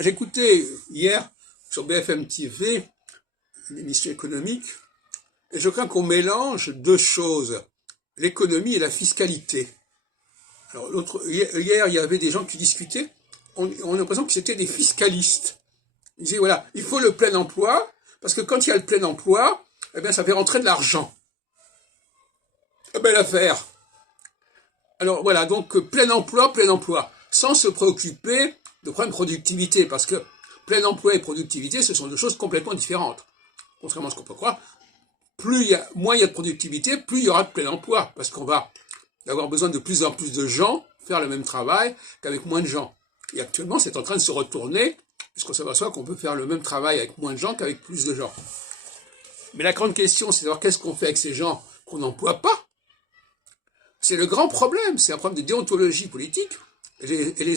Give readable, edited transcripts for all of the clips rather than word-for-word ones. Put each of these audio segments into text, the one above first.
J'écoutais hier sur BFM TV une émission économique et je crains qu'on mélange deux choses, l'économie et la fiscalité. Alors hier, il y avait des gens qui discutaient, on a l'impression que c'était des fiscalistes. Ils disaient voilà, il faut le plein emploi parce que quand il y a le plein emploi, eh bien ça fait rentrer de l'argent. Belle affaire. Alors voilà, donc plein emploi, sans se préoccuper de problèmes de productivité, parce que plein emploi et productivité, ce sont deux choses complètement différentes. Contrairement à ce qu'on peut croire, moins il y a de productivité, plus il y aura de plein emploi, parce qu'on va avoir besoin de plus en plus de gens faire le même travail qu'avec moins de gens. Et actuellement, c'est en train de se retourner, puisqu'on s'aperçoit qu'on peut faire le même travail avec moins de gens qu'avec plus de gens. Mais la grande question, c'est de savoir qu'est-ce qu'on fait avec ces gens qu'on n'emploie pas. C'est le grand problème, c'est un problème de déontologie politique, et les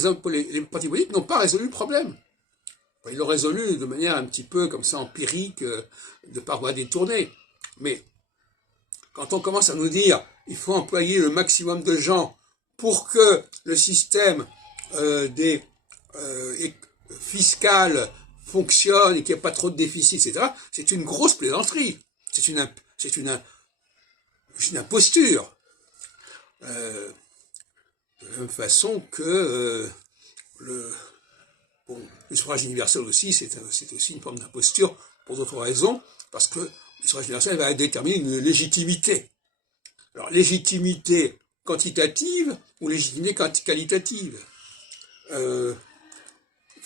partis politiques n'ont pas résolu le problème. Ils l'ont résolu de manière un petit peu comme ça empirique, de par voie détournée. Mais quand on commence à nous dire il faut employer le maximum de gens pour que le système fiscal fonctionne et qu'il n'y ait pas trop de déficit, etc., c'est une grosse plaisanterie. C'est une imposture. De la même façon que le suffrage universel aussi, c'est aussi une forme d'imposture pour d'autres raisons, parce que le suffrage universel va déterminer une légitimité. Alors, légitimité quantitative ou légitimité qualitative,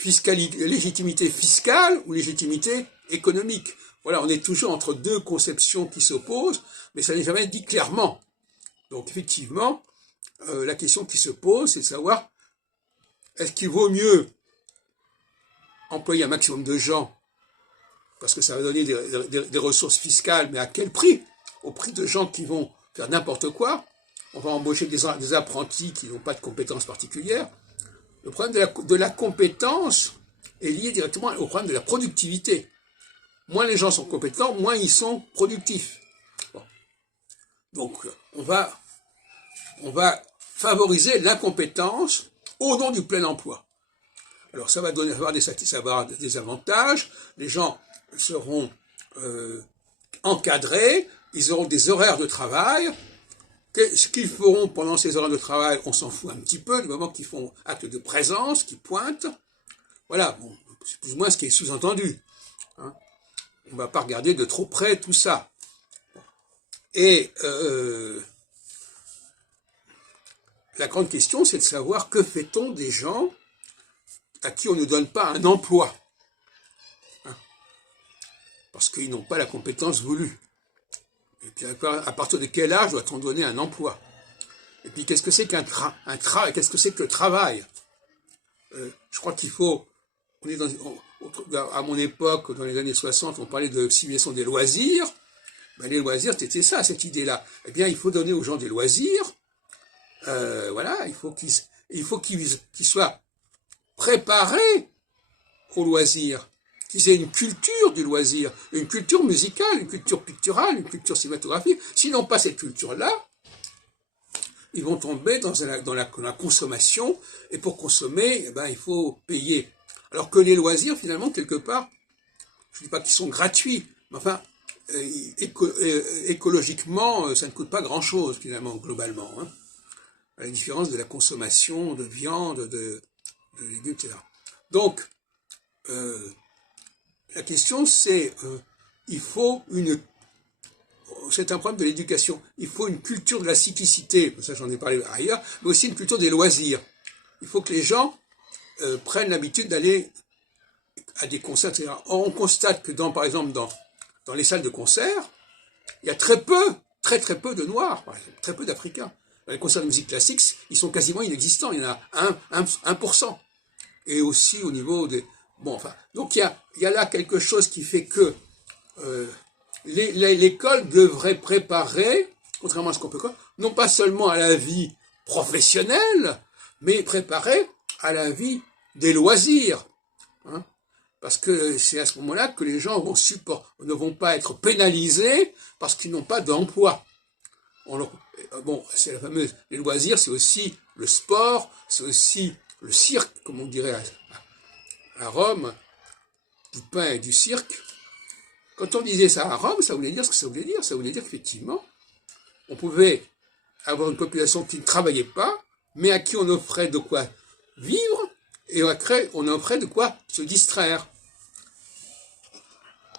légitimité fiscale ou légitimité économique. Voilà, on est toujours entre deux conceptions qui s'opposent, mais ça n'est jamais dit clairement. Donc, effectivement, la question qui se pose, c'est de savoir est-ce qu'il vaut mieux employer un maximum de gens parce que ça va donner des ressources fiscales, mais à quel prix? Au prix de gens qui vont faire n'importe quoi. On va embaucher des apprentis qui n'ont pas de compétences particulières. Le problème de la compétence est lié directement au problème de la productivité. Moins les gens sont compétents, moins ils sont productifs. Bon. Donc, on va favoriser l'incompétence au nom du plein emploi. Alors ça va avoir des avantages, les gens seront encadrés, ils auront des horaires de travail, ce qu'ils feront pendant ces horaires de travail, on s'en fout un petit peu, du moment qu'ils font acte de présence, qu'ils pointent. Voilà, bon, c'est plus ou moins ce qui est sous-entendu. Hein. On ne va pas regarder de trop près tout ça. Et la grande question, c'est de savoir que fait-on des gens à qui on ne donne pas un emploi, hein, parce qu'ils n'ont pas la compétence voulue. Et puis à partir de quel âge doit-on donner un emploi? Et puis qu'est-ce que c'est qu'est-ce que c'est que le travail? Je crois qu'il faut, à mon époque, dans les années 60, on parlait de civilisation des loisirs. Ben, les loisirs, c'était ça, cette idée-là. Eh bien, il faut donner aux gens des loisirs. Voilà, il faut qu'ils soient préparés au loisir, qu'ils aient une culture du loisir, une culture musicale, une culture picturale, une culture cinématographique. S'ils n'ont pas cette culture-là, ils vont tomber dans la consommation, et pour consommer, eh ben, il faut payer. Alors que les loisirs, finalement, quelque part, je ne dis pas qu'ils sont gratuits, mais enfin, écologiquement, ça ne coûte pas grand-chose, finalement, globalement, hein, à la différence de la consommation de viande, de légumes, etc. Donc, la question c'est, c'est un problème de l'éducation, il faut une culture de la cyclicité, ça j'en ai parlé ailleurs, mais aussi une culture des loisirs. Il faut que les gens prennent l'habitude d'aller à des concerts, etc. Or, on constate que par exemple, dans les salles de concert, il y a très peu de Noirs, par exemple, très peu d'Africains. Dans les concerts de musique classique, ils sont quasiment inexistants, il y en a 1%. Et aussi au niveau des... Bon, enfin, donc il y a là quelque chose qui fait que l'école devrait préparer, contrairement à ce qu'on peut croire, non pas seulement à la vie professionnelle, mais préparer à la vie des loisirs. Hein, parce que c'est à ce moment-là que les gens ne vont pas être pénalisés parce qu'ils n'ont pas d'emploi. Bon, c'est la fameuse... Les loisirs, c'est aussi le sport, c'est aussi le cirque, comme on dirait à Rome, du pain et du cirque. Quand on disait ça à Rome, ça voulait dire ce que ça voulait dire. Ça voulait dire qu'effectivement, on pouvait avoir une population qui ne travaillait pas, mais à qui on offrait de quoi vivre, et après on offrait de quoi se distraire.